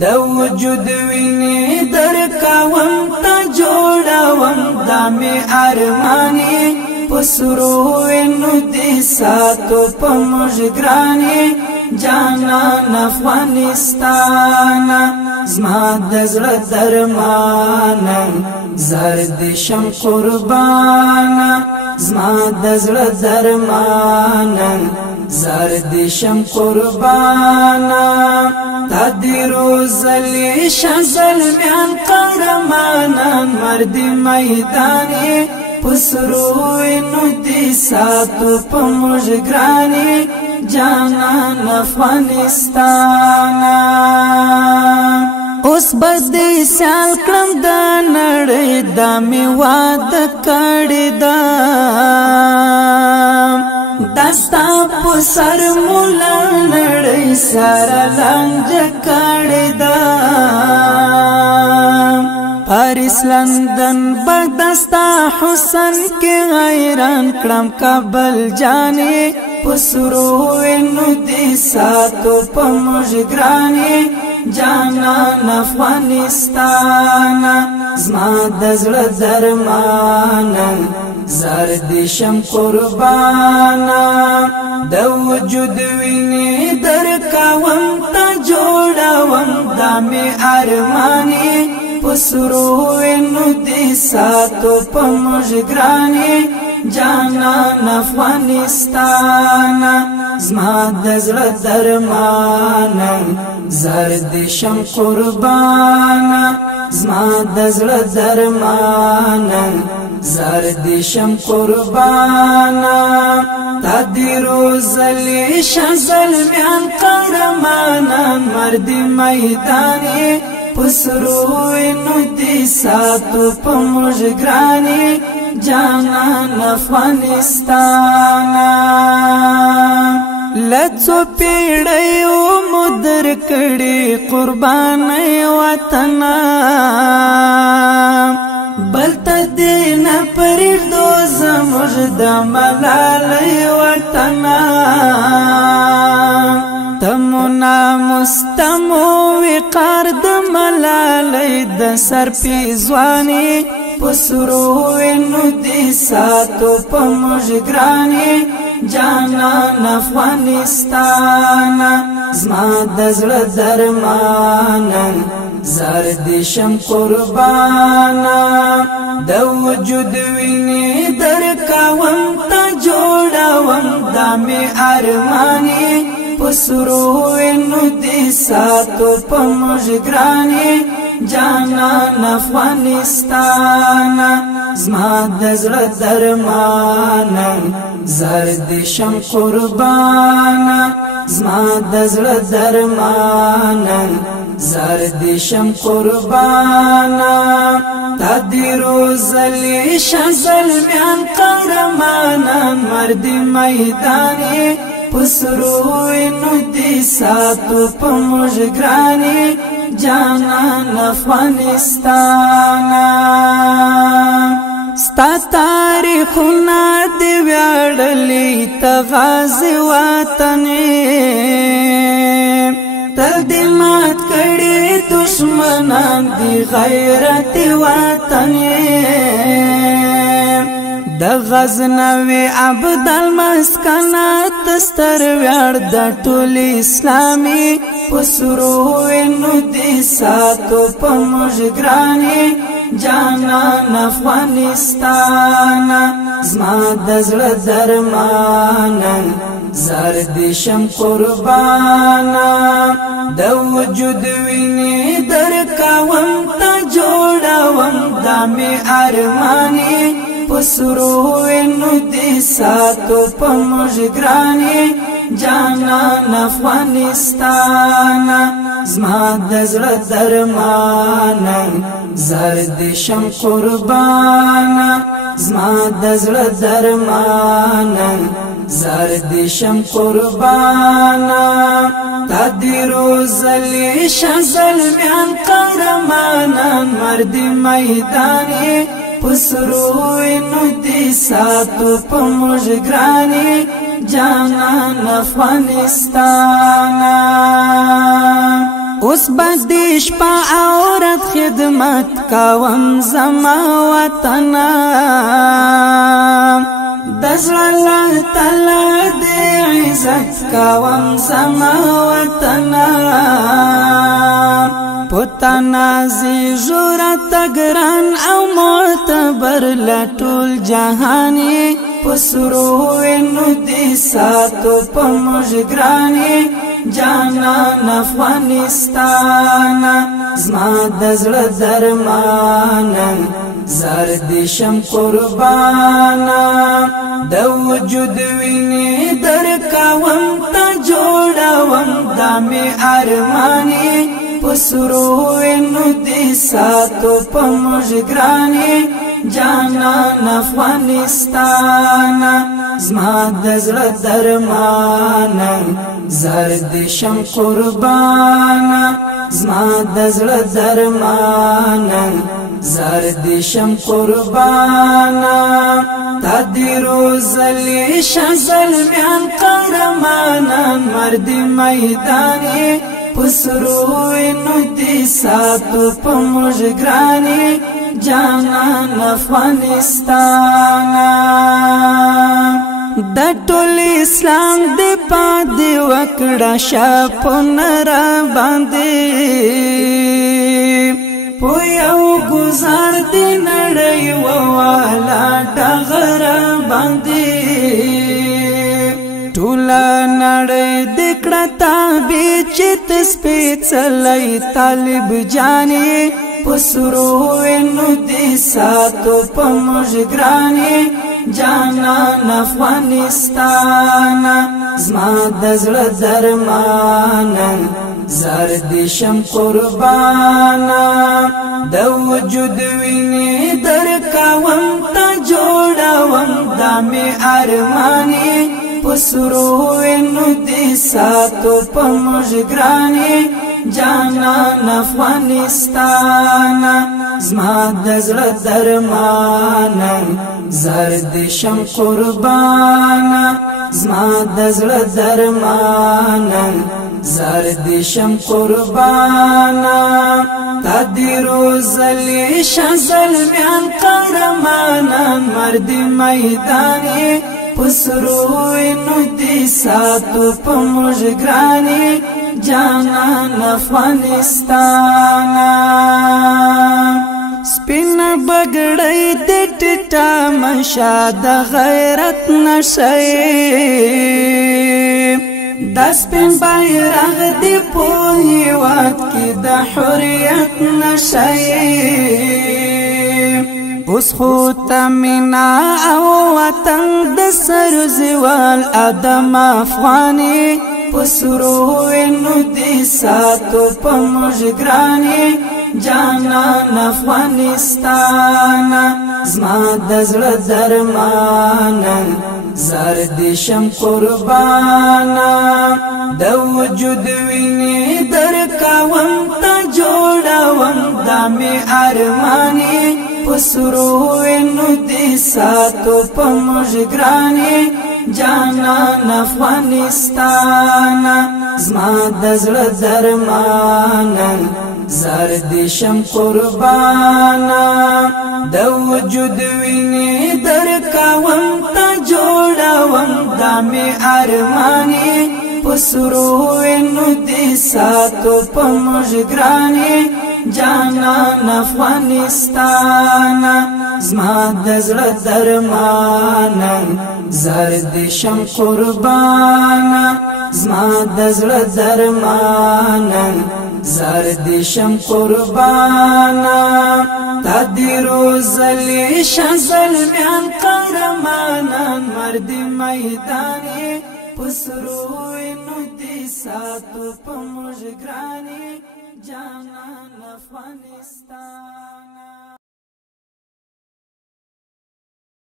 د وجود ویني درکوم ته جوړوم دا می ارمانی پسرو وینو دې ساتو په موږ ګرانی جانان افغانستان زما د زړه درمان زرد شم قربان زما د زړه درمان زرد شم قربان تدیرو زلی شزل میان قهرمانان مرد میدانی پسرو وینو دې ساتو په موږ ګرانی جانان افغانستان اوس بدې سال کړم د نړۍ د می واده کړی دا دستا په سر مولا نړۍ سره لنج کړی دا پاریس لندن بغداستا حسن کې غیران کړم کابل جانې پسرو وینو دې ساتو په موږ ګرانی جانان افغانستان زما د زړه درمان زرد شم قربان د وجود ویني درکوم ته جوړوم دا می ارمانی پسرو وینو دې ساتو په موږ ګرانی جانان افغانستان زما د زړه درمان زرد شم قربان زما د زړه درمان زرد شم قربان تدیرو زلی شزل میان قهرمانان مرد میدانی پسرو وینو دې ساتو په موږ ګرانی جانان افغانستان لڅو پیړیو مدر کړي قرباني وطن بلته دین پردو زموږ د ملالۍ وطن تمنا مستمو وقار د ملالۍ د سر پیزوانی پسرو وینو دې ساتو په موږ ګرانی جانان افغانستان زما د زړه درمان زرد شم قربان د وجود ویني درکوم ته جوړوم دا می ارمانی پسرو وینو دې ساتو په موږ ګرانی جانان افغانستان زما د زړه درمان زرد شم قربان زما د زړه درمان زرد شم قربان تدیرو زلی شزل میان قهرمانان مرد میدانی پسرو وینو دې ساتو په موږ ګرانی جانان افغانستان ستا تاریخونه دې ویاړلي ته غازي وطن تل دې مات کړي دشمنان دې غیرت وطن د غزنوي عبدالمسکنات ستر ویاړ د ټول اسلامي پسرو وینو دې ساتو په موږ ګرانی جانان افغانستان زما د زړه درمان زرد شم قربان د وجود ویني درکوم ته جوړوم دا می ارمانی پسرو وینو دې ساتو په موږ ګرانی جانان افغانستان زما د زړه درمان زرد شم قربان زما د زړه درمان زرد شم قربان تدیرو زلی شزل میان قهرمانان مرد میدانی پسرو وینو دې ساتو په موږ ګرانی جانان افغانستان اوس بدیش پا عورت خدمت کوم زما وطنا دزر الله تعالی دی عزت کوم زما وطنا پتنازی جورت گران او معتبر لطول جهانی پسرو وینو دی ساتو پا مجگرانی جانان افغانستان زما دزر درمانا زردشم قربانا د وجود ویني درکوم تا جوړوم دامي ارماني پسرو وینو دي ساتو په مجګراني جانان افغانستان زما د زړه درمانا زردشم قربانا زما د زړه درمانا زردشم قربانا تا دی روزلی شزلمیان قهرمانان مرد میدانی پسروینو دی ساتو پا مجگرانی جانان افغانستانا دا ټول اسلام دی پا دی وکڑا شاپن را باندی پویو گزار دی نڑی ووالا ڈغر باندی ټولا نړۍ دکړه بی چت سپېڅلی طالب جانې پسرو وینو دي ساتو په مجګرانې جانان افغانستان زما د زړه درمانا زردشم قربانا د وجود ویني درکوم تا جوړوم دامي ارماني پسرو وینو دي ساتو په مجګرانې جانان افغانستان زما د زړه درمانا زردشم قربانا زما د زړه درمانا زردشم قربانا تا دی روزلی شزلمیان قهرمانان مرد میدانی پسرو وینو دي ساتو په مجګرانې جانان افغانستان سپین بګړۍ د ټټا منشا د غیرت نشي د سپین بیرغ دی په هیواد کې د حریت نشي اوس خو تمینا او وطن د سر زوال ادم افغانی پسرو وینو دي ساتو په مجګرانې جانان افغانستان زما د زړه درمانا زردشم قربانا د وجود ویني درکوم تا جوړوم دامي ارماني پسرو وینو دي ساتو په مجګرانې جانان افغانستان زما د زړه درمانا زردشم قربانا د وجود ویني درکوم تا جوړوم دامي ارماني پسرو وینو دي ساتو په مجګرانې جانان افغانستان زما د زړه درمانا زردشم قربانا زما د زړه درمانا زردشم قربانا تا دی روزلی شزلمیان قهرمانان مرد میدانی پسرو وینو دي ساتو په مجګرانې جانان افغانستان